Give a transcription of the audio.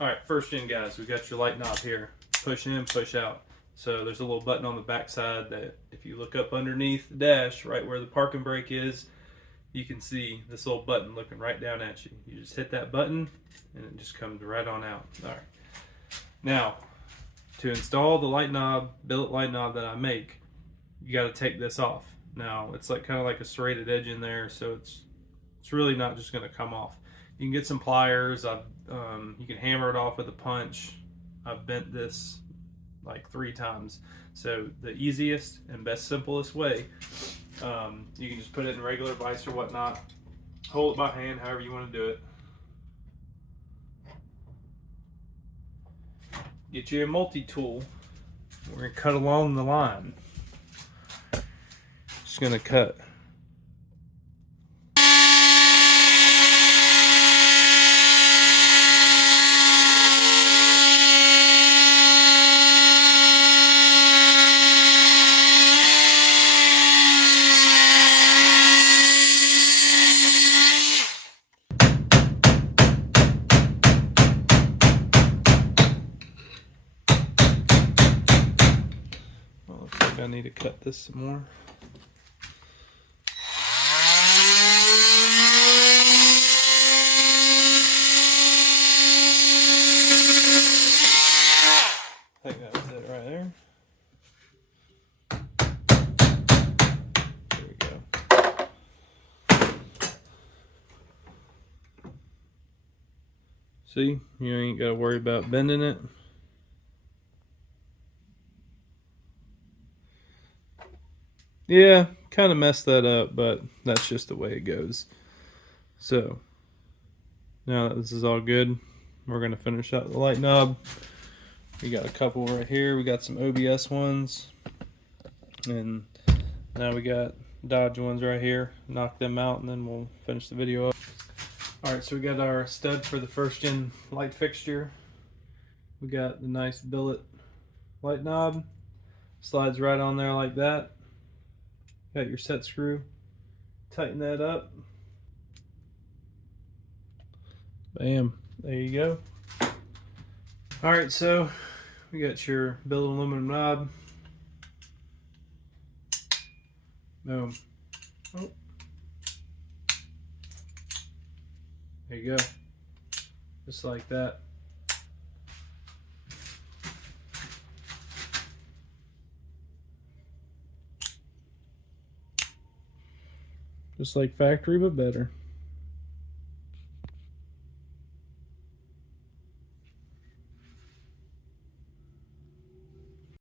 Alright, so first gen guys, we got your light knob here. Push in, push out. So there's a little button on the back side that if you look up underneath the dash, right where the parking brake is, you can see this little button looking right down at you. You just hit that button and it just comes right on out. Alright. Now, to install the light knob, billet light knob that I make, you got to take this off. Now, it's like kind of like a serrated edge in there, so it's really not just going to come off. You can get some pliers. You can hammer it off with a punch. I've bent this like 3 times. So the easiest and best, simplest way, you can just put it in regular vise or whatnot. Hold it by hand, however you want to do it. Get you a multi-tool. We're going to cut along the line. Just going to cut. Looks like I need to cut this some more. I think that was it right there. There we go. See, you ain't got to worry about bending it. Yeah, kind of messed that up, but that's just the way it goes. So, now that this is all good, we're going to finish out the light knob. We got a couple right here. We got some OBS ones. And now we got Dodge ones right here. Knock them out and then we'll finish the video up. Alright, so we got our stud for the first gen light fixture. We got the nice billet light knob. Slides right on there like that. Got your set screw. Tighten that up. Bam. There you go. Alright, so we got your billet aluminum knob. Boom. Oh. There you go. Just like that. Just like factory, but better.